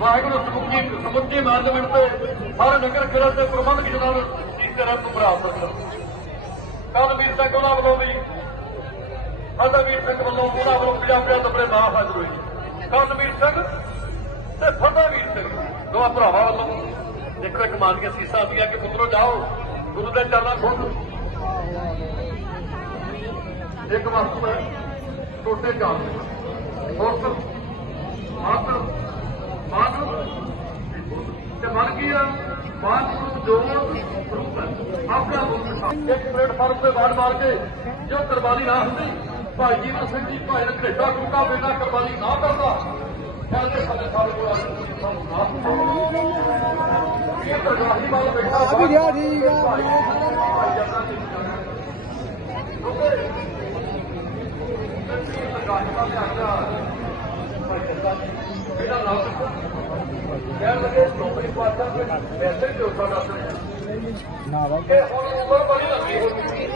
ਵਾਹਿਗੁਰੂ ਸਮੁੱਚੀ ਸਮੁੱਚੀ ਮੈਨੇਜਮੈਂਟ ਤੇ ਹਰ ਨਗਰ ਖੇੜਾ ਤੇ ਪ੍ਰਬੰਧਕ ਜਨਾਬ ਇਸ ਤਰ੍ਹਾਂ ਨੂੰ ਬਰਾ ਸਕਦਾ ਕਰਨਵੀਰ ਸਿੰਘ ਉਹਨਾਂ ਵੱਲੋਂ ਵੀ ਫਤਿਹਵੀਰ ਸਿੰਘ ਵੱਲੋਂ ਉਹਨਾਂ ਵੱਲੋਂ ਪੰਜਾਬੀਆਂ ਤੋਂ ਬੜੇ ਨਾਮ ਹਾਜ਼ਰ ਹੋਏ। ਕਰਨਵੀਰ ਸਿੰਘ ਤੇ ਫਤਿਹਵੀਰ ਸਿੰਘ, ਦੋਵਾਂ ਭਰਾਵਾਂ ਵੱਲੋਂ। ਦੇਖੋ ਇੱਕ ਮਾਨ ਦੀਆਂ ਸੀਸਾਂ ਦੀਆਂ ਕਿ ਪੁੱਤਰੋ ਜਾਓ, ਗੁਰੂ ਦੇ ਚਰਨਾਂ ਖੁਦ ਇੱਕ ਵਸਤੂ ਹੈ, ਟੋਟੇ ਚਾਲ ਫੁਰਤ ਹੱਥ ਮਨ ਤੇ ਮਨ ਕੀ ਆ ਮਨ ਨੂੰ ਜੋੜ ਆਪਣਾ ਇੱਕ ਪਲੇਟਫਾਰਮ ਤੇ ਵਾਰ ਮਾਰ ਕੇ ਜੋ ਕੁਰਬਾਨੀ ਨਾ ਹੁੰਦੀ ਭਾਈ ਜੀਵਨ ਸਿੰਘ ਜੀ ਭਾਈ ਘੇਟਾ ਟੁੱਕਾ ਬੇਟਾ ਕੁਰਬਾਨੀ ਨਾ ਕਰਦਾ। ਕਹਿੰਦੇ ਸਾਡੇ ਸਾਰੇ ਕੋਲ ਸਾਨੂੰ ਨਾ ਇਹ ਪ੍ਰਗਾਹੀ ਵਾਲਾ ਬੈਠਾ ਆ ਵੀ ਰਿਹਾ ਠੀਕ ਆ। ਭਾਈ ਜਰਨਾ ਇਹਦਾ ਨਾਮ ਕਹਿਣ ਲੱਗੇ ਨੌਕਰੀ ਪਾਤਾ ਵੈਸੇ ਨਾ ਵਾ ਕਿ ਹੁਣ ਉਮਰ ਬੜੀ ਲੰਬੀ ਹੋ ਗਈ